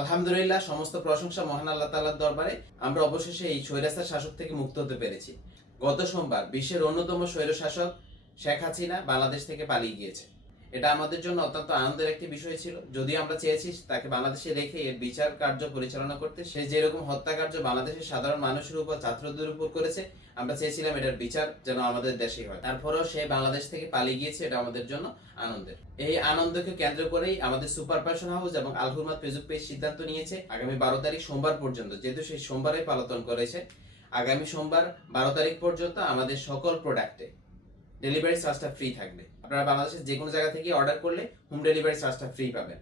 আলহামদুলিল্লাহ, সমস্ত প্রশংসা মহান আল্লাহ তালার দরবারে। আমরা অবশেষে এই স্বৈরাস্তার শাসক থেকে মুক্ত হতে পেরেছি। গত সোমবার বিশ্বের অন্যতম স্বৈর শাসক শেখ হাসিনা বাংলাদেশ থেকে পালিয়ে গিয়েছে এটা আমাদের জন্য অত্যন্ত আনন্দের একটি বিষয় ছিল। যদিও আমরা চেয়েছি তাকে বাংলাদেশে রেখে এর বিচার কার্য পরিচালনা করতে, সে যেরকম হত্যাকার্য বাংলাদেশের সাধারণ মানুষের উপর, ছাত্রদের উপর করেছে, আমরা চেয়েছিলাম এটার বিচার যেন আমাদের দেশেই হয়। তারপরেও সে বাংলাদেশ থেকে পালিয়ে গিয়েছে, এটা আমাদের জন্য আনন্দের। এই আনন্দকে কেন্দ্র করেই আমাদের সুপার পার্সন হাউস এবং আলহুরমাত ফেসবুক পেজ সিদ্ধান্ত নিয়েছে, আগামী বারো তারিখ সোমবার পর্যন্ত, যেহেতু সেই সোমবারে পালন করেছে, আগামী সোমবার বারো তারিখ পর্যন্ত আমাদের সকল প্রোডাক্টে ডেলিভারি চার্জটা ফ্রি থাকবে। আপনারা বাংলাদেশের যে কোনো জায়গা থেকে অর্ডার করলে হোম ডেলিভারি চার্জটা ফ্রি পাবেন।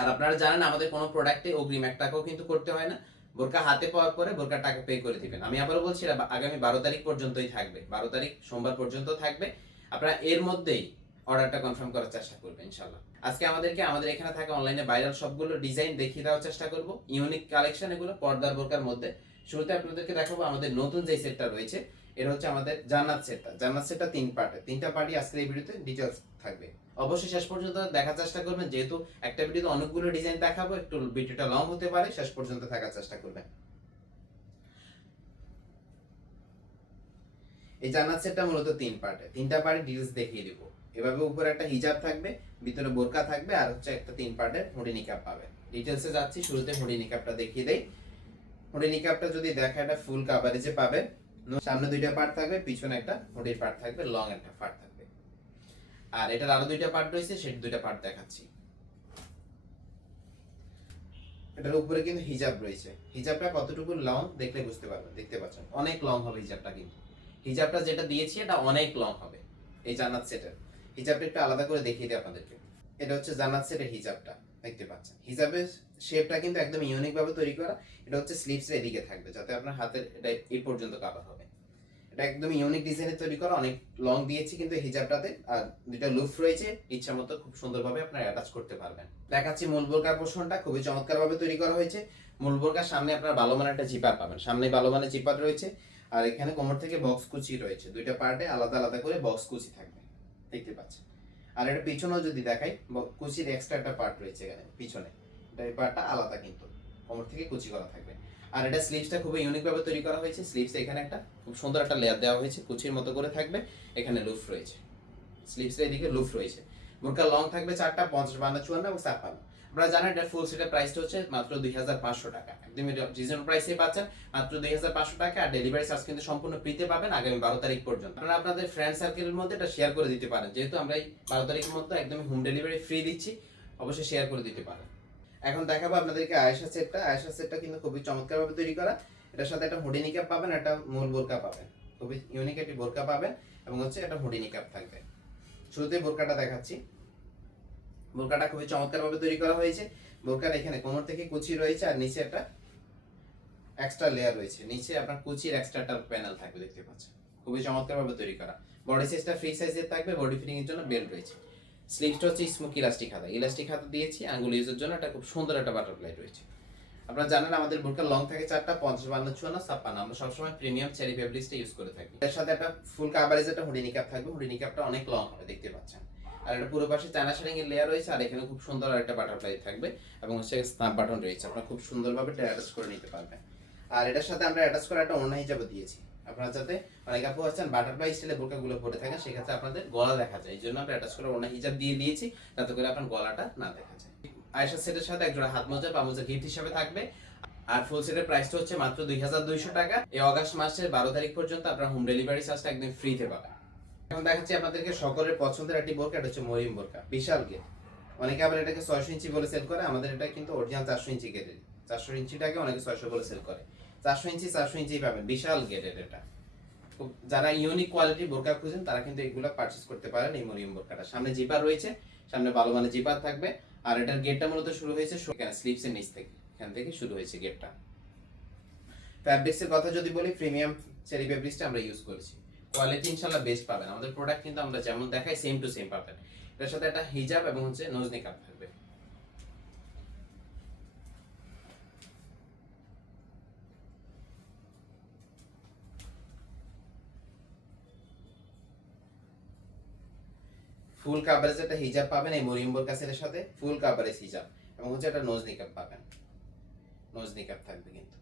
আর আপনারা জানেন, আমাদের কোনো প্রোডাক্টে অগ্রিম এক টাকাও কিন্তু করতে হয় না। বোরকা হাতে পাওয়ার পরে বোরকার টাকা পে করে দিবেন। আমি আবারও বলছি আগামী বারো তারিখ পর্যন্তই থাকবে। বারো তারিখ সোমবার পর্যন্ত থাকবে। আপনারা এর মধ্যেই অর্ডারটা কনফার্ম করার চেষ্টা করবেন ইনশাল্লাহ আজকে আমাদেরকে, আমাদের এখানে থাকা অনলাইনে ভাইরাল সবগুলো ডিজাইন দেখিয়ে দেওয়ার চেষ্টা করব। ইউনিক কালেকশন এগুলো পর্দার বোরকার মধ্যে। শুরুতে আপনাদেরকে দেখাবো আমাদের নতুন যে সেটটা রয়েছে। এটা হচ্ছে আমাদের জান্নাত সেটটা। জান্নাত সেটটা তিন পার্টে তিনটা পার্টি আজকের এই ভিডিওতে ডিটেলস থাকবে। অবশ্যই শেষ পর্যন্ত দেখার চেষ্টা করবেন। যেহেতু একটা ভিডিওতে অনেকগুলো ডিজাইন দেখাবো, একটু ভিডিওটা লং হতে পারে, শেষ পর্যন্ত থাকার চেষ্টা করবেন। এই জান্নাত সেটটা মূলত তিন পার্টে তিনটা পার্টে ডিটেলস দেখিয়ে দিব। এভাবে উপরে একটা হিজাব থাকবে, ভিতরে বোরকা থাকবে, আর হচ্ছে একটা তিন পার্টের হুডি নিকাপ পাবে। ডিটেলসে যাচ্ছি, শুরুতে হুডি নিকাপটা দেখিয়ে দেই। হুডি নিকাপটা যদি দেখা, এটা ফুল কাভারেজে পাবে সামনে দুইটা পার্ট থাকবে, পিছনে একটা হুডির পার্ট থাকবে লং একটা পার্ট থাকবে। আর এটার আরও দুইটা পার্ট রয়েছে, সেই দুইটা পার্ট দেখাচ্ছি। এটার উপরে কিন্তু হিজাব রয়েছে। হিজাবটা কতটুকু লং দেখলে বুঝতে পারবেন, দেখতে পাচ্ছেন। অনেক লং হবে হিজাবটা কিন্তু। হিজাবটা যেটা দিয়েছি, এটা অনেক লং হবে, এই জান্নাত সেটের হিজাবটা একটু আলাদা করে দেখিয়ে দিই আপনাদেরকে। এটা হচ্ছে জান্নাত সেটের হিজাবটা, দেখতে পাচ্ছেন। হিজাবের শেপটা কিন্তু একদম ইউনিক ভাবে তৈরি করা। এটা হচ্ছে স্লিভস এদিকে থাকবে, যাতে আপনার হাতের এটা এই পর্যন্ত কাভার হবে। এটা একদম ইউনিক ডিজাইনে তৈরি করা, অনেক লং দিয়েছি কিন্তু হিজাবটাতে, আর দুইটা লুফ রয়েছে, ইচ্ছা মতো খুব সুন্দরভাবে আপনারা অ্যাটাচ করতে পারবেন। দেখাচ্ছি মূল বোরকার পোষণটা, খুবই চমৎকার ভাবে তৈরি করা হয়েছে। মূল বোরকার সামনে আপনার ভালো মানের একটা জিপার পাবেন। সামনে ভালো মানের জিপার রয়েছে, আর এখানে কোমর থেকে বক্স কুচি রয়েছে। দুইটা পার্টে আলাদা আলাদা করে বক্স কুচি থাকবে, দেখতে পাচ্ছেন। আর এটা পিছনেও যদি দেখাই কুচির এক্সট্রা একটা পার্ট রয়েছে এখানে, পিছনে। পার্টটা আলাদা কিন্তু। কোমর থেকে কুচি করা থাকবে। আর এটা স্লিভসটা খুবই ইউনিক ভাবে তৈরি করা হয়েছে। স্লিভস এখানে একটা খুব সুন্দর একটা লেয়ার দেওয়া হয়েছে। কুচির মতো করে থাকবে। এখানে লুফ রয়েছে। স্লিভসের এদিকে লুফ রয়েছে। বোরকা লং থাকবে চারটা, পঞ্চাশ বান্ন, চুয়ান্ন এবং ছাপ্পান্ন। আপনারা জানেন এটা ফুল সেটের প্রাইসটা হচ্ছে মাত্র দুই হাজার পাঁচশো টাকা। একদম রিজনেবল প্রাইসে পাচ্ছেন। মাত্র দুই হাজার পাঁচশো টাকা আর ডেলিভারি চার্জ কিন্তু সম্পূর্ণ ফ্রিতে পাবেন আগামী বারো তারিখ পর্যন্ত। আপনারা আপনাদের ফ্রেন্ড সার্কেলের মধ্যে এটা শেয়ার করে দিতে পারেন। যেহেতু আমরা এই বারো তারিখের মধ্যে একদম হোম ডেলিভারি ফ্রি দিচ্ছি, অবশ্যই শেয়ার করে দিতে পারেন। এখন দেখাবো আপনাদেরকে আয়েশা সেটটা। আয়েশা সেটটা কিন্তু খুবই চমৎকার ভাবে তৈরি করা। এটার সাথে একটা হুডি নিকাপ পাবেন, একটা মূল বোরকা পাবেন। খুবই ইউনিক একটি বোরকা পাবেন এবং হচ্ছে একটা হুডি নিকাপ থাকবে। শুরুতে বোরকাটা দেখাচ্ছি। বোরকাটা খুবই চমৎকার ভাবে তৈরি করা হয়েছে। বোরকার এখানে কোমর থেকে কুচি রয়েছে আর নিচে একটা এক্সট্রা লেয়ার রয়েছে। নিচে আপনার কুচির এক্সট্রা একটা প্যানেল থাকবে, দেখতে পাচ্ছেন। খুবই চমৎকার ভাবে তৈরি করা। বডি সাইজটা ফ্রি সাইজের থাকবে বডি ফিটিং এর জন্য বেল্ট রয়েছে। স্লিভসটা হচ্ছে স্মোক ইলাস্টিক হাতা। ইলাস্টিক হাতা দিয়েছি, আঙ্গুল ইউজের জন্য একটা খুব সুন্দর একটা বাটারফ্লাই রয়েছে। আপনারা জানেন আমাদের বোরকা লং থাকে চারটা, পঞ্চাশ, বান্ন, চুয়ান্ন, ছাপ্পান্ন। আমরা সবসময় প্রিমিয়াম চেরি ফেব্রিক্সটা ইউজ করে থাকি। এর সাথে একটা ফুল কাভারেজ একটা হুডি নিকাপ থাকবে। হুডি নিকাপটা অনেক লং হবে, দেখতে পাচ্ছেন। আর এটা পুরো পাশে চায়না শাড়িং এর লেয়ার রয়েছে, আর এখানে খুব সুন্দর একটা বাটারফ্লাই থাকবে এবং হচ্ছে স্ন্যাপ বাটন রয়েছে। আপনারা খুব সুন্দরভাবে এটা অ্যাটাচ করে নিতে পারবেন। আর এটার সাথে আমরা অ্যাটাচ করা একটা ওড়না হিসাবে দিয়েছি। আপনারা যাতে অনেক আপু আছেন বাটারফ্লাই স্টাইলে বোরকাগুলো পরে থাকেন, সেক্ষেত্রে আপনাদের গলা দেখা যায়। এই জন্য আমরা অ্যাটাচ করে ওড়না হিসাব দিয়ে দিয়েছি যাতে করে আপনার গলাটা না দেখা যায়। আয়সা সেটের সাথে একজোড়া হাত মোজা, পা মোজা গিফট হিসাবে থাকবে। আর ফুল সেটের প্রাইসটা হচ্ছে মাত্র দুই হাজার দুইশো টাকা। এই অগাস্ট মাসের বারো তারিখ পর্যন্ত আপনার হোম ডেলিভারি চার্জটা একদম ফ্রিতে পাবেন। এখন দেখাচ্ছি আপনাদেরকে সকলের পছন্দের একটি বোরকা, এটা হচ্ছে মরিম বোরকা, বিশাল গেট অনেকে আবার এটাকে ছয়শো ইঞ্চি বলে সেল করে, আমাদের এটা কিন্তু অরিজিনাল চারশো ইঞ্চি গেটের চারশো ইঞ্চিটাকে অনেকে ছয়শো বলে সেল করে। চারশো ইঞ্চি চারশো ইঞ্চি পাবেন। বিশাল গেটের এটা। যারা ইউনিক কোয়ালিটির বোরকা খুঁজেন, তারা কিন্তু এগুলো পারচেস করতে পারেন এই মরিয়ম বোরকাটা। সামনে জিপার রয়েছে, সামনে ভালো মানে জিপার থাকবে। আর এটার গেটটা মূলত শুরু হয়েছে স্লিপসের নিচ থেকে। এখান থেকে শুরু হয়েছে গেটটা ফ্যাব্রিক্সের কথা যদি বলি প্রিমিয়াম চেরি ফ্যাব্রিক্সটা আমরা ইউজ করেছি। কোয়ালিটি ইনশাল্লাহ বেস্ট পাবেন। আমাদের প্রোডাক্ট কিন্তু আমরা যেমন দেখাই সেম টু সেম পাবেন। এটার সাথে একটা হিজাব এবং হচ্ছে নোজ নিকাপ থাকবে। ফুল কাভারেজ একটা হিজাব পাবেন এই মরিয়ম বোরকা সাথে ফুল কাভারেজ হিজাব এবং হচ্ছে একটা নোজ নিকাপ পাবেন। নোজ নিকাপ থাকবে কিন্তু।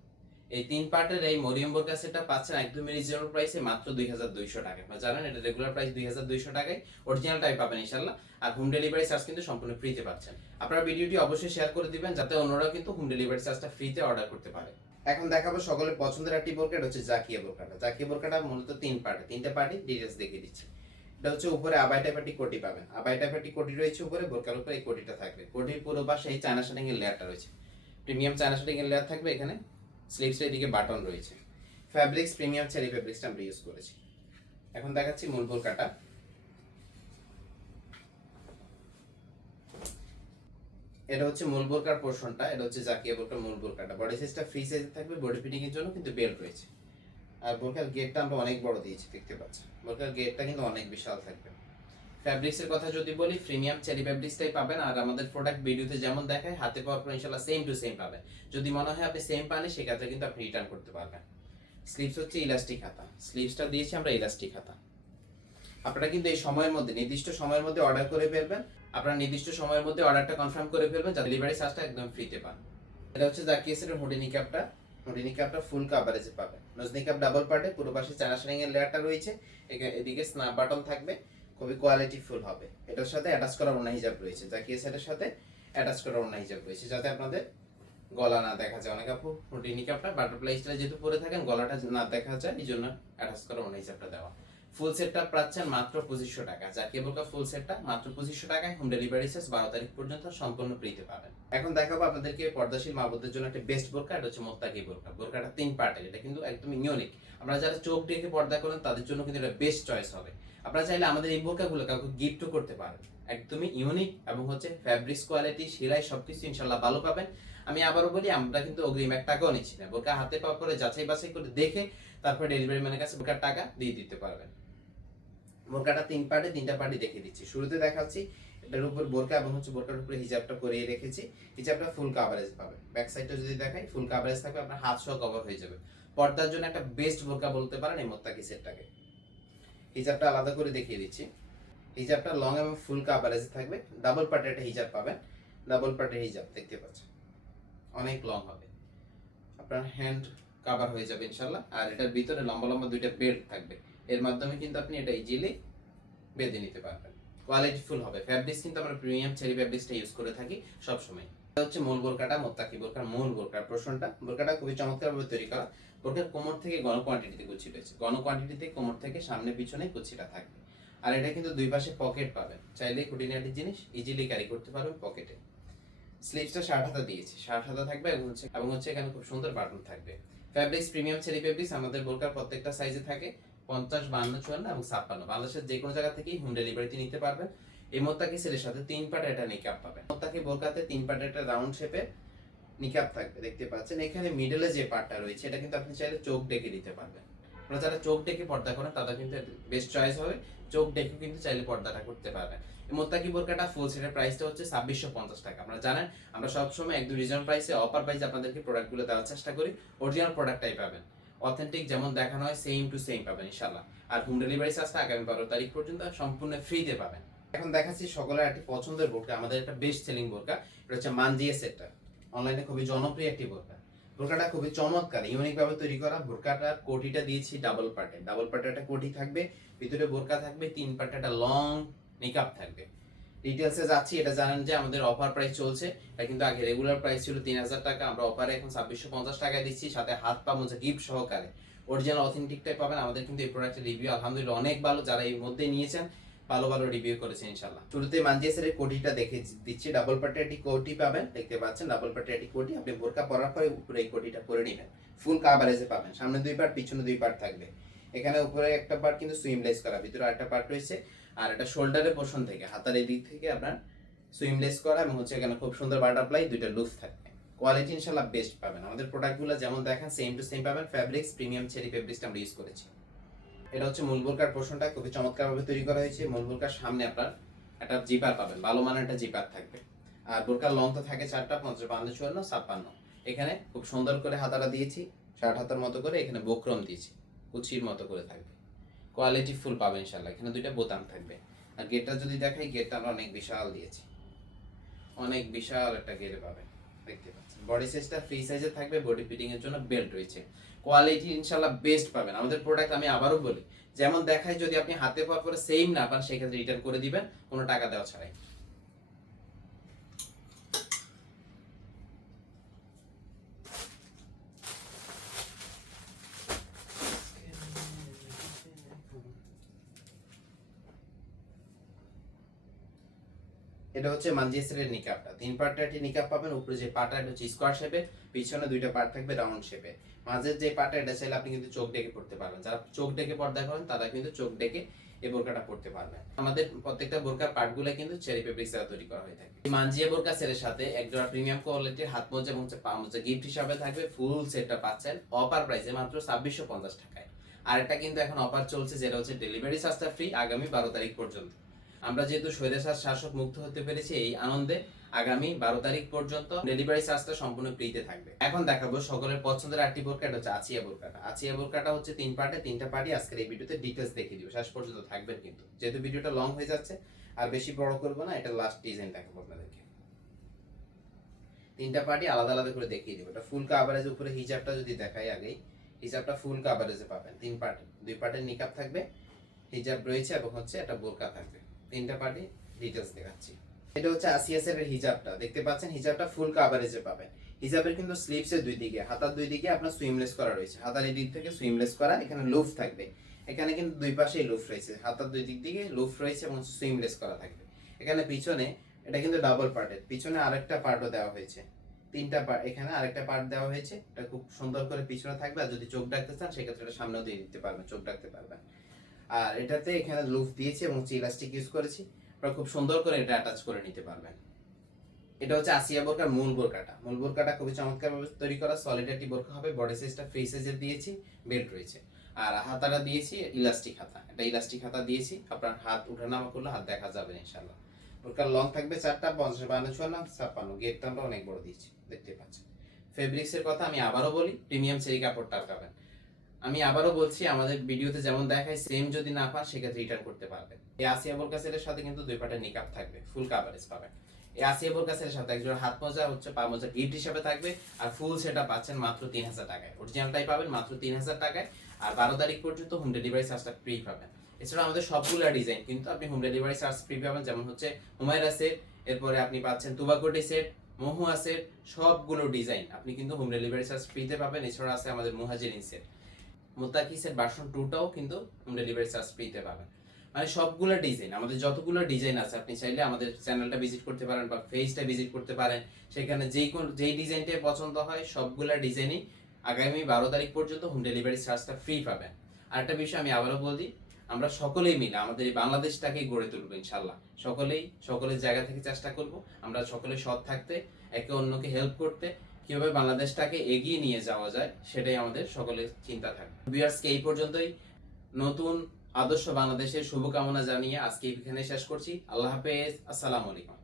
এই তিন পার্টের এই মরিয়ম সেটটা পাচ্ছেন একদমই রিজনেবল প্রাইসে মাত্র দুই হাজার দুইশো টাকা আপনারা জানেন, এটা রেগুলার প্রাইস দুই হাজার দুইশো টাকায় অরিজিনালটাই পাবেন ইনশাল্লাহ আর হোম ডেলিভারি চার্জ কিন্তু সম্পূর্ণ ফ্রিতে পাচ্ছেন। আপনারা ভিডিওটি অবশ্যই শেয়ার করে দিবেন যাতে অন্যরা কিন্তু হোম ডেলিভারি চার্জটা ফ্রিতে অর্ডার করতে পারে। এখন দেখাবো সকলের পছন্দের একটি বোরকা হচ্ছে জাকিয়া বোরকাটা। জাকিয়া বোরকাটা মূলত তিন পার্টে, তিনটে পার্টি ডিটেলস দেখিয়ে দিচ্ছি। এটা হচ্ছে উপরে আবাই টাইপের একটি কোটি পাবেন। আবাই টাইপের কোটি রয়েছে উপরে, বোরকার উপরে এই কোটিটা থাকবে। কোটির পুরো পাশে এই চায়না শাটিং এর লেয়ারটা রয়েছে। প্রিমিয়াম চায়না শাটিং এর লেয়ার থাকবে এখানে। স্লিভসের এদিকে বাটন রয়েছে। ফ্যাব্রিক্স প্রিমিয়াম চেরি ফ্যাব্রিক্সটা আমরা ইউজ করেছি। এখন দেখাচ্ছি মূল বোরকাটা। এটা হচ্ছে মূল বোরকার পোর্শনটা এটা হচ্ছে জাকিয়া বোরকার মূল বোরকাটা। বডি সাইজটা ফ্রি সাইজে থাকবে বডি ফিটিং এর জন্য কিন্তু বেল্ট রয়েছে। আর বোরকার গেটটা আমরা অনেক বড় দিয়েছি, দেখতে পাচ্ছেন বোরকার গেটটা কিন্তু অনেক বিশাল থাকবে। ফ্যাব্রিক্সের কথা যদি বলি, প্রিমিয়াম চেরি ফ্যাব্রিক্সটাই পাবেন। আর আমাদের প্রোডাক্ট ভিডিওতে যেমন দেখায়, হাতে পাওয়ার পর ইনশাল্লাহ সেম টু সেম পাবেন। যদি মনে হয় আপনি সেম পান সেক্ষেত্রে কিন্তু আপনি রিটার্ন করতে পারবেন। স্লিপস হচ্ছে ইলাস্টিক হাতা। স্লিপসটা দিয়েছি আমরা ইলাস্টিক হাতা। আপনারা কিন্তু এই সময়ের মধ্যে, নির্দিষ্ট সময়ের মধ্যে অর্ডার করে ফেলবেন। আপনারা নির্দিষ্ট সময়ের মধ্যে অর্ডারটা কনফার্ম করে ফেলবেন, যাতে ডেলিভারি চার্জটা একদম ফ্রিতে পান। এটা হচ্ছে জাকিয়েসের হুডি নিকাপটা হুডি নিকাপটা ফুল কাভারেজে পাবেন নোজ নিকাপ ডাবল পার্টে পুরো পাশে চারা শাড়িং এর লেয়ারটা রয়েছে। এদিকে স্ন্যাপ বাটন থাকবে, খুবই কোয়ালিটি ফুল হবে। এটার সাথে অ্যাটাচ করা ওনা হিজাব রয়েছে। জাকিয়ে সেটের সাথে অ্যাটাচ করা ওনা হিজাব রয়েছে, যাতে আপনাদের গলা না দেখা যায়। অনেক আপু হুডি নিকাপটা বাটারফ্লাই স্টাইল যেহেতু পরে থাকেন, গলাটা না দেখা যায় এই জন্য অ্যাটাচ করা ওনা হিজাবটা দেওয়া। ফুল সেটটা পাচ্ছেন মাত্র পঁচিশশো টাকা। যা কেবল ফুল সেটটা মাত্র পঁচিশশো টাকায় হোম ডেলিভারি চার্জ বারো তারিখ পর্যন্ত সম্পূর্ণ ফ্রিতে পাবেন। এখন দেখাবো আপনাদেরকে পর্দাশীল মাবুদের জন্য একটা বেস্ট বোরকা এটা হচ্ছে মোত্তাকি বোরকা বোরকাটা তিন পার্টের এটা কিন্তু একদম ইউনিক আমরা যারা চোখ ডেকে পর্দা করেন, তাদের জন্য কিন্তু এটা বেস্ট চয়েস হবে। আপনারা চাইলে আমাদের এই বোরকাগুলো কাউকে গিফটও করতে পারেন। একদমই ইউনিক এবং হচ্ছে ফ্যাব্রিক্স কোয়ালিটি সেলাই সবকিছু ইনশাল্লাহ ভালো পাবেন। আমি আবারও বলি, আমরা কিন্তু অগ্রিম এক টাকাও নিচ্ছি না। বোরকা হাতে পাওয়ার পরে যাচাই বাছাই করে দেখে তারপরে ডেলিভারি ম্যানের কাছে বোরকার টাকা দিয়ে দিতে পারবেন। বোরকাটা তিন পার্টে তিনটা পার্টি দেখিয়ে দিচ্ছি। শুরুতে দেখাচ্ছি, এটার উপর বোরকা এবং হচ্ছে বোরকার উপরে হিজাবটা করিয়ে রেখেছি। হিজাবটা ফুল কাভারেজ পাবে। ব্যাক সাইডটা যদি দেখাই ফুল কাভারেজ থাকবে, আপনার হাত সহ কভার হয়ে যাবে। পর্দার জন্য একটা বেস্ট বোরকা বলতে পারেন এই মোত্তাকি সেটটাকে। হিজাবটা আলাদা করে দেখিয়ে দিচ্ছি। হিজাবটা লং এবং ফুল কাভারেজ থাকবে। ডাবল পার্টের একটা হিজাব পাবেন। ডাবল পার্টের হিজাব, দেখতে পাচ্ছেন। অনেক লং হবে। আপনার হ্যান্ড কাভার হয়ে যাবে ইনশাল্লাহ আর এটার ভিতরে লম্বা লম্বা দুইটা বেল্ট থাকবে। এর মাধ্যমে কিন্তু আপনি এটা ইজিলি বেঁধে নিতে পারবেন। কোয়ালিটি ফুল হবে। ফ্যাব্রিক্স কিন্তু আমরা প্রিমিয়াম চেরি ফ্যাব্রিক্সটা ইউজ করে থাকি সব সময় এটা হচ্ছে মূল বোরকাটা, মোত্তাকি বোরকার মূল বোরকার প্রশ্নটা। বোরকাটা খুবই চমৎকারভাবে তৈরি করা। বোরকার কোমর থেকে গণ কোয়ান্টিটিতে কুচি রয়েছে। গণ কোয়ান্টিটিতে কোমর থেকে সামনে পিছনে কুচিটা থাকবে আর এটা কিন্তু দুই পাশে পকেট পাবেন। চাইলে খুঁটিনাটি জিনিস ইজিলি ক্যারি করতে পারবেন পকেটে স্লিভসটা ষাট হাতা দিয়েছি। ষাট হাতা থাকবে এবং হচ্ছে এবং হচ্ছে এখানে খুব সুন্দর বাটন থাকবে। ফ্যাব্রিক্স প্রিমিয়াম চেরি ফ্যাব্রিক্স আমাদের বোরকার প্রত্যেকটা সাইজে থাকে। পঞ্চাশ, বান্ন, চুয়ান্ন এবং ছাপ্পান্ন। বাংলাদেশের যে কোনো জায়গা থেকেই হোম ডেলিভারিতে নিতে পারবেন। এই মোত্তাকি সেলের সাথে তিন পার্ট একটা নিকাপ পাবেন। মোত্তাকি বোরকাতে তিন পার্ট একটা রাউন্ড শেপে নিকাপ থাকবে, দেখতে পাচ্ছেন। এখানে মিডলে যে পার্টটা রয়েছে, এটা কিন্তু আপনি চাইলে চোখ ডেকে দিতে পারবেন। আপনারা যারা চোখ ডেকে পর্দা করেন তাদের কিন্তু বেস্ট চয়েস হবে। চোখ ডেকে কিন্তু চাইলে পর্দাটা করতে পারবেন। মোত্তাকি বোরকাটা ফুল সেটের প্রাইসটা হচ্ছে ছাব্বিশশো পঞ্চাশ টাকা। আপনারা জানেন, আমরা সবসময় একদম রিজনেবল প্রাইসে অফার প্রাইসে আপনাদেরকে প্রোডাক্টগুলো দেওয়ার চেষ্টা করি। অরিজিনাল প্রোডাক্টটাই পাবেন। অথেন্টিক যেমন দেখানো হয় সেম টু সেম পাবেন ইনশাল্লাহ আর হোম ডেলিভারি চার্জটা আগামী বারো তারিখ পর্যন্ত সম্পূর্ণ ফ্রিতে পাবেন। এখন দেখাচ্ছি সকলের একটি পছন্দের বোরকা, আমাদের একটা বেস্ট সেলিং বোরকা, এটা হচ্ছে মানজিয়া সেটটা অনলাইনে খুবই জনপ্রিয় একটি বোরকা। বোরকাটা খুবই চমৎকার ইউনিক ভাবে তৈরি করা, বোরকাটার কোটিটা দিয়েছি ডাবল পার্টে ডাবল পার্টে একটা কোটি থাকবে, ভিতরে বোরকা থাকবে, তিন পার্টে একটা লং নিকাপ থাকবে। ডিটেলসে যাচ্ছি, এটা জানেন যে আমাদের অফার প্রাইস চলছে। এটা কিন্তু আগে রেগুলার প্রাইস ছিল তিন হাজার টাকা, আমরা অফারে এখন ছাব্বিশশো পঞ্চাশ টাকায় দিচ্ছি, সাথে হাত পা মোজা গিফট সহকারে। অরিজিনাল অথেন্টিকটাই পাবেন, আমাদের কিন্তু এই প্রোডাক্টের রিভিউ আলহামদুলিল্লাহ অনেক ভালো, যারা এই মধ্যে নিয়েছেন, ভালো ভালো রিভিউ করেছে ইনশাল্লাহ শুরুতে মানজিয়াসের কোটিটা দেখে দিচ্ছি ডাবল পার্টের একটি কোটি পাবেন, দেখতে পাচ্ছেন ডাবল পার্টের একটি কোটি, আপনি বোরকা পরার পরে উপরে এই কোটিটা পরে নেবেন। ফুল কাভারেজে পাবেন, সামনে দুই পার্ট পিছনে দুই পার্ট থাকবে। এখানে উপরে একটা পার্ট কিন্তু সুইমলেস করা, ভিতরে আরেকটা পার্ট রয়েছে। আর এটা শোল্ডারের পোর্শন থেকে, হাতার এই দিক থেকে আপনার সুইমলেস করা এবং হচ্ছে এখানে খুব সুন্দর বাটারফ্লাই দুইটা লুফ থাকবে। কোয়ালিটি ইনশাল্লাহ বেস্ট পাবেন। আমাদের প্রোডাক্টগুলো যেমন দেখেন সেম টু সেম পাবেন। ফ্যাব্রিক্স প্রিমিয়াম চেরি ফ্যাব্রিক্সটা আমরা ইউজ করেছি। এটা হচ্ছে মূল বোরকার পোর্শনটা খুবই চমৎকারভাবে তৈরি করা হয়েছে। মূল বোরকার সামনে আপনার একটা জিপার পাবেন, ভালো মানের একটা জিপার থাকবে। আর বোরকার লং তো থাকে চারটা, পঞ্চাশ বান্ন চুয়ান্ন, ছাপ্পান্ন। এখানে খুব সুন্দর করে হাতাটা দিয়েছি ষাট হাতার মতো করে এখানে বক্রম দিয়েছি, কুচির মতো করে থাকবে। কোয়ালিটি ফুল পাবেন ইনশাল্লাহ এখানে দুইটা বোতাম থাকবে। আর গেটটা যদি দেখাই গেটটা আমরা অনেক বিশাল দিয়েছি। অনেক বিশাল একটা গেট পাবেন দেখতে পাচ্ছেন। বডি সাইজটা ফ্রি সাইজে থাকবে বডি ফিটিং এর জন্য বেল্ট রয়েছে। কোয়ালিটি ইনশাল্লাহ বেস্ট পাবেন। আমাদের প্রোডাক্ট আমি আবারও বলি, যেমন দেখায় যদি আপনি হাতে পাওয়ার পরে সেম না পান, সেক্ষেত্রে রিটার্ন করে দিবেন, কোনো টাকা দেওয়া ছাড়াই। এটা হচ্ছে মানজিয়াসের নিকাপটা। তিন পার্টের একটি নিকাপ পাবেন, উপরে যে পাটা এটা হচ্ছে স্কোয়ার শেপে পিছনে দুইটা পার্ট থাকবে রাউন্ড শেপে মাঝের যে পাটা, এটা চাইলে আপনি কিন্তু চোখ ডেকে পড়তে পারবেন। যারা চোখ ডেকে পর্দা করেন, তারা কিন্তু চোখ ডেকে এই বোরকাটা পড়তে পারবেন। আমাদের প্রত্যেকটা বোরকার পার্টগুলো কিন্তু চেরি দ্বারা তৈরি করা হয়ে থাকে। এই মানজিয়া বোরকা সেটের সাথে এক জোড়া প্রিমিয়াম কোয়ালিটির হাত মোজা এবং পা মোজা গিফট হিসাবে থাকবে ফুল সেটটা পাচ্ছেন অফার প্রাইসে মাত্র ছাব্বিশশো পঞ্চাশ টাকায়। আর একটা কিন্তু এখন অফার চলছে, যেটা হচ্ছে ডেলিভারি ফ্রি আগামী বারো তারিখ পর্যন্ত। আমরা যেহেতু স্বৈরাচার শাসক মুক্ত হতে পেরেছি, এই আনন্দে আগামী বারো তারিখ পর্যন্ত ডেলিভারি চার্জটা সম্পূর্ণ ফ্রিতে থাকবে। এখন দেখাবো সকলের পছন্দের আটটি বোরকা, এটা হচ্ছে আচিয়া বোরকাটা। আচিয়া বোরকাটা হচ্ছে তিন পার্টে, তিনটা পার্টি আজকের এই ভিডিওতে ডিটেলস দেখিয়ে দিব। শেষ পর্যন্ত থাকবেন কিন্তু। যেহেতু ভিডিওটা লং হয়ে যাচ্ছে, আর বেশি বড় করব না, এটা লাস্ট ডিজাইন দেখাবো আপনাদেরকে। তিনটা পার্টি আলাদা আলাদা করে দেখিয়ে দিব। এটা ফুল কাভারেজ উপরে হিজাবটা যদি দেখাই আগেই, হিজাবটা ফুল কাভারেজে পাবেন। তিন পার্ট, দুই পার্টের নিকাপ থাকবে, হিজাব রয়েছে এবং হচ্ছে একটা বোরকা থাকবে। তিনটা পার্টি ডিটেলস দেখাচ্ছি। এটা হচ্ছে আসিয়াসের হিজাবটা। দেখতে পাচ্ছেন, হিজাবটা ফুল কাভারেজে পাবেন। হিজাবের কিন্তু স্লিপসের দুই দিকে, হাতার দুই দিকে আপনার সুইমলেস করা রয়েছে। হাতার এই দিক থেকে সুইমলেস করা, এখানে লুফ থাকবে। এখানে কিন্তু দুই পাশেই লুফ রয়েছে। হাতার দুই দিক দিকে লুফ রয়েছে এবং সুইমলেস করা থাকবে। এখানে পিছনে, এটা কিন্তু ডাবল পার্টের পিছনে আরেকটা পার্টও দেওয়া হয়েছে। তিনটা পার্ট এখানে আরেকটা পার্ট দেওয়া হয়েছে। এটা খুব সুন্দর করে পিছনে থাকবে। আর যদি চোখ ডাকতে চান, সেক্ষেত্রে এটা সামনেও দিয়ে দিতে পারবেন, চোখ ডাকতে পারবেন। আর এটাতে এখানে লুফ দিয়েছি এবং হচ্ছে ইলাস্টিক ইউজ করেছি। আপনারা খুব সুন্দর করে এটা অ্যাটাচ করে নিতে পারবেন। এটা হচ্ছে আসিয়া বোরকার মূল বোরকাটা। মূল বোরকাটা খুবই চমৎকারভাবে তৈরি করা। সলিড একটি বোরকা হবে। বডি সাইজটা ফ্রি সাইজের দিয়েছি। বেল্ট রয়েছে। আর হাতাটা দিয়েছি ইলাস্টিক হাতা। এটা ইলাস্টিক হাতা দিয়েছি। আপনার হাত উঠে উঠানামা করলে হাত দেখা যাবে ইনশাল্লাহ বোরকার লং থাকবে চারটা, পঞ্চাশ বান্ন চুয়ান্ন, ছাপ্পান্ন। গেটটা আমরা অনেক বড় দিয়েছি। দেখতে পাচ্ছেন। ফেব্রিক্সের কথা আমি আবারও বলি। প্রিমিয়াম সেরি কাপড়টা পাবেন আমি আবারও বলছি, আমাদের ভিডিওতে যেমন দেখায় সেম যদি না পান, সেক্ষেত্রে রিটার্ন করতে পারবেন। এই আসিয়া বোরকা সেটের সাথে কিন্তু দুই পাটের নিকাপ থাকবে ফুল কাভারেজ পাবেন। এই আসিয়া বোরকা সেটের সাথে একজন হাত মোজা, হচ্ছে পা মোজা গিফট হিসাবে থাকবে, আর ফুল সেটা পাচ্ছেন মাত্র তিন হাজার টাকায় অরিজিনালটাই পাবেন মাত্র তিন হাজার টাকায়, আর বারো তারিখ পর্যন্ত হোম ডেলিভারি চার্জটা ফ্রি পাবেন। এছাড়া আমাদের সবগুলো ডিজাইন কিন্তু আপনি হোম ডেলিভারি চার্জ ফ্রি পাবেন, যেমন হচ্ছে হুমায়রা সেট এরপরে আপনি পাচ্ছেন তুবাকোটি সেট মহুয়া সেট সবগুলো ডিজাইন আপনি কিন্তু হোম ডেলিভারি চার্জ ফ্রিতে পাবেন। এছাড়া আছে আমাদের মুহাজিরিন সেট মোতাকিসের ভার্সন টুটাও কিন্তু ডেলিভারি চার্জ ফ্রিতে পাবেন মানে সবগুলো ডিজাইন আমাদের যতগুলো ডিজাইন আছে, আপনি চাইলে আমাদের চ্যানেলটা ভিজিট করতে পারেন বা পেজটা ভিজিট করতে পারেন। সেখানে যেই কোন, যেই ডিজাইনটা পছন্দ হয়, সবগুলো ডিজাইনই আগামী বারো তারিখ পর্যন্ত হোম ডেলিভারি চার্জটা ফ্রি পাবেন। আরেকটা বিষয় আমি আবারও বলি আমরা সকলেই মিলে আমাদের এই বাংলাদেশটাকে গড়ে তুলবো ইনশাল্লাহ সকলেই, সকলের জায়গা থেকে চেষ্টা করব, আমরা সকলে সৎ থাকতে, একে অন্যকে হেল্প করতে কীভাবে বাংলাদেশটাকে এগিয়ে নিয়ে যাওয়া যায়, সেটাই আমাদের সকলের চিন্তা থাকবে। ভিউয়ার্সকে এই পর্যন্তই। নতুন আদর্শ বাংলাদেশের শুভকামনা জানিয়ে আজকে এখানে শেষ করছি। আল্লাহ হাফেজ। আসসালামু আলাইকুম।